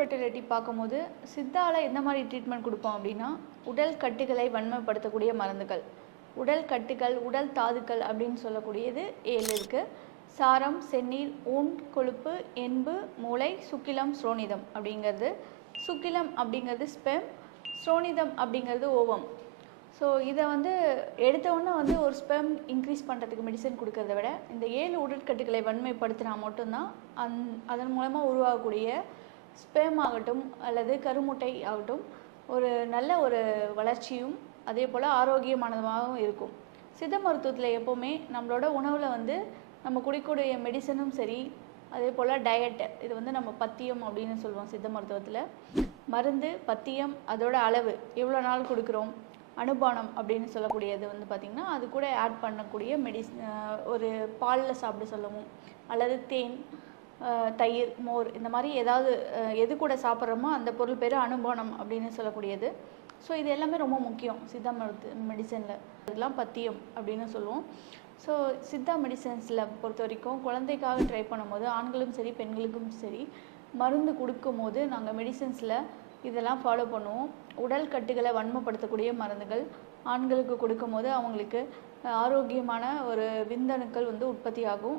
Infertility பார்க்கும்போது சித்தால எந்த மாதிரி ட்ரீட்மெண்ட் கொடுப்போம் அப்படின்னா, உடல் கட்டுகளை வன்மைப்படுத்தக்கூடிய மருந்துகள். உடல் கட்டுகள், உடல் தாதுக்கள் அப்படின்னு சொல்லக்கூடியது 7 இருக்கு. சாரம், செந்நீர், ஊன், கொழுப்பு, எண்பு, மூளை, சுக்கிலம், ஸ்ரோனிதம் அப்படிங்கிறது. சுக்கிலம் அப்படிங்கிறது ஸ்பெம், ஸ்ரோனிதம் அப்படிங்கிறது ஓவம். ஸோ இதை எடுத்தவுடனே ஒரு ஸ்பெம் இன்க்ரீஸ் பண்ணுறதுக்கு மெடிசன் கொடுக்கறத விட இந்த 7 உடற்கட்டுகளை வன்மைப்படுத்தினா மட்டும்தான் அதன் மூலமாக உருவாகக்கூடிய ஸ்பெம் ஆகட்டும் அல்லது கருமுட்டை ஆகட்டும் ஒரு நல்ல ஒரு வளர்ச்சியும் அதே போல் ஆரோக்கியமானதாகவும் இருக்கும். சித்த மருத்துவத்தில் எப்போவுமே நம்மளோட உணவில் நம்ம குடிக்கூடிய மெடிசனும் சரி, அதே போல் டயட்டு, இது நம்ம பத்தியம் அப்படின்னு சொல்லுவோம் சித்த மருத்துவத்தில். மருந்து, பத்தியம், அதோட அளவு எவ்வளோ நாள் கொடுக்குறோம், அனுபானம் அப்படின்னு சொல்லக்கூடியது பார்த்திங்கன்னா அது கூட ஆட் பண்ணக்கூடிய ஒரு பாலில் சாப்பிட சொல்லவும் அல்லது தேன், தயிர், மோர் இந்த மாதிரி ஏதாவது எது கூட சாப்பிட்றோமோ அந்த பொருள் பேர் அனுபானம் அப்படின்னு சொல்லக்கூடியது. ஸோ இது எல்லாமே ரொம்ப முக்கியம் சித்தா மெடிசனில். இதெல்லாம் பத்தியம் அப்படின்னு சொல்லுவோம். ஸோ சித்தா மெடிசன்ஸில் பொறுத்த வரைக்கும் குழந்தைக்காக ட்ரை பண்ணும்போது ஆண்களும் சரி பெண்களுக்கும் சரி மருந்து கொடுக்கும்போது நாங்கள் மெடிசன்ஸில் இதெல்லாம் ஃபாலோ பண்ணுவோம். உடல் கட்டுகளை வன்மைப்படுத்தக்கூடிய மருந்துகள் ஆண்களுக்கு கொடுக்கும்போது அவங்களுக்கு ஆரோக்கியமான ஒரு விந்தணுக்கள் உற்பத்தி ஆகும்.